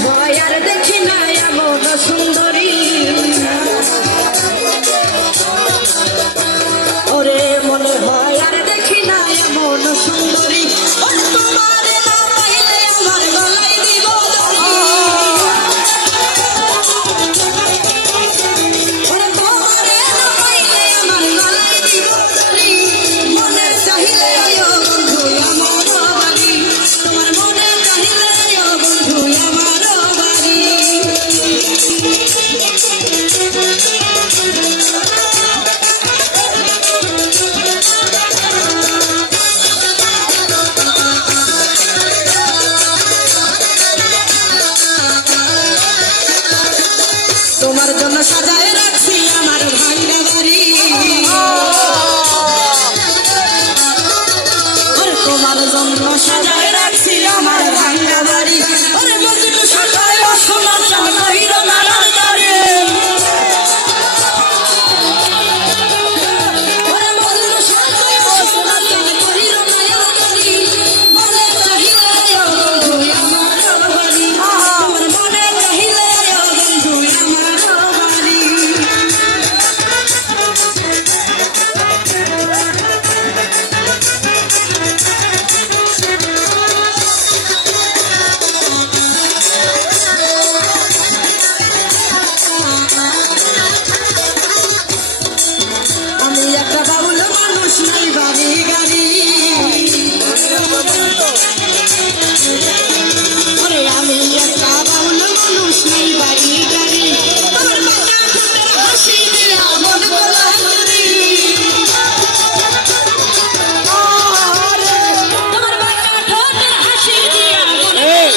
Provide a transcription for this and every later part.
হয় আর দেখি না এমন সুন্দরী ওরে মনে হয় আর দেখি না এমন সুন্দরী তোমার না পাইলে আমার গলায় দিব তোমার জন্য সাজায় রাখছি আমার ভাঙ্গা বাড়ি তোমার জন্য সাজায় রাখছি আমার ভাঙ্গা বাড়ি ওরে মজনু সাজায় সোনা চাঁদ কইর নারার গাড়ি ওরে মজনু সাজায় সোনা চাঁদ কইর নারার গাড়ি মনে চাহিলে বন্ধু আমার বাড়ি আমার মনে চাহিলে বন্ধু আমার আমি একটা বাউল মানুষ নাই বাড়ি গাড়ি ওরে আমি একটা বাউল মানুষ নাই বাড়ি গাড়ি তোমার মাথা ঠোঁটের হাসি দিয়া মন গলা করি তোমার মাথা ঠোঁটের হাসি দিয়া মন গলা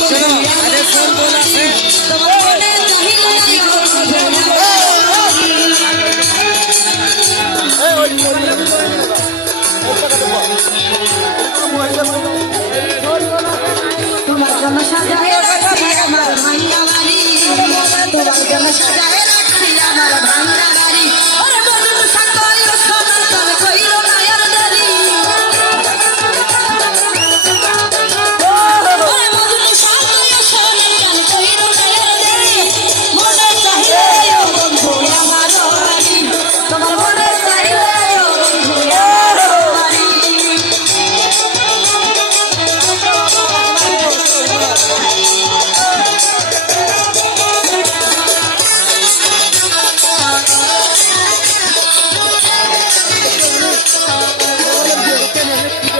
করি তোমার মনে তোমার জন্য সাজায় রাখছি আমার ভাঙ্গা বাড়ি তোমার জন্য সাজায় রাখছি আমার ভাঙ্গা বাড়ি ওরে মজনু সাজায় সোনা চাঁদ কইর নায়ার দাড়ি ওরে মজনু সাজায় সোনা চাঁদ কইর নায়ার দাড়ি মনে চাহিলে বন্ধু আমার বাড়ি তোমার মনে চাহিলে বন্ধু আমার বাড়ি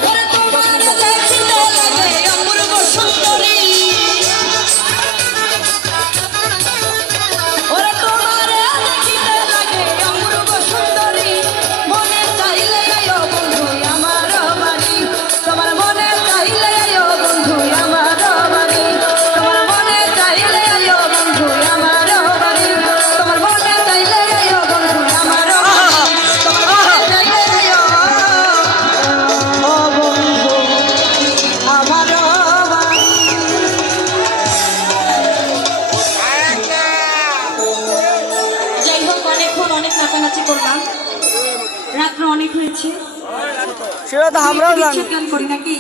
ওরে তোমার দেখিতে লাগে অপূর্ব সুন্দরী ওরে তোমার দেখিতে লাগে অপূর্ব সুন্দরী মনে চাইলে আয়ো বন্ধু আমার বাড়ি তোমার মনে চাইলে আয়ো বন্ধু আমার বাড়ি তোমার মনে চাইলে আয়ো বন্ধু আমার বাড়ি তোমার মনে চাইলে আয়ো বন্ধু আমার বাড়ি তোমার মনে চাইলে আয়ো ও বন্ধু আমার বাড়ি যাই হোক অনেকক্ষণ অনেক নাচানাচি করলাম রাত্র অনেক হয়েছে সেটা তো আমরাও জানি। বিচ্ছেদ গান করি নাকি